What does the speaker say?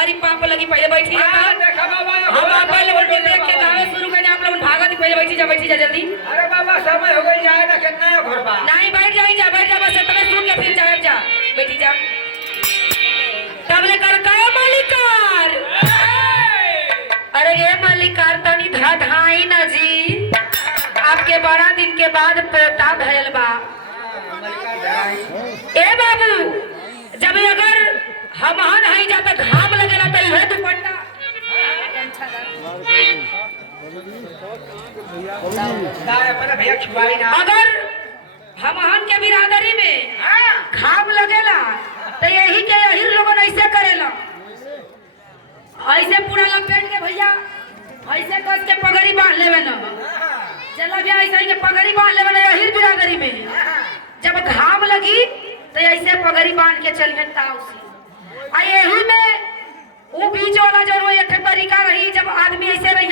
हमारी पाप लगी पहले बैठी देखा बाबा हम आपन लोगन के देख के गावे शुरू करने आप लोग भागत पहले बैठी जा जल्दी। अरे बाबा समय हो गई जाए ना कितना है घर बा नहीं बैठ जा बस इतना सुन के फिर जाए जा बैठी जा तब ले कर का मालिकार। अरे ये मालिकार तनी धाई ना जी आपके 12 दिन के बाद पेटा भयल बा। ए बाबू जब अगर हमहन है जा त घाम लगेला त इहे दुपट्टा भैया छुआई ना अगर हमहन के बिरादरी में घाम लगेला तो यही लोगन ऐसे करेला ऐसे पूरा लपेट के भैया ऐसे कस के पगड़ी बांध लेवे न चला भैया ऐसे के पगड़ी बांध लेवे न यही बिरादरी में जब घाम लगी तो ऐसे पगड़ी बांध के चल गए ताऊ से आ यही में वो बीच वाला जो एक तरीका रही जब आदमी ऐसे रही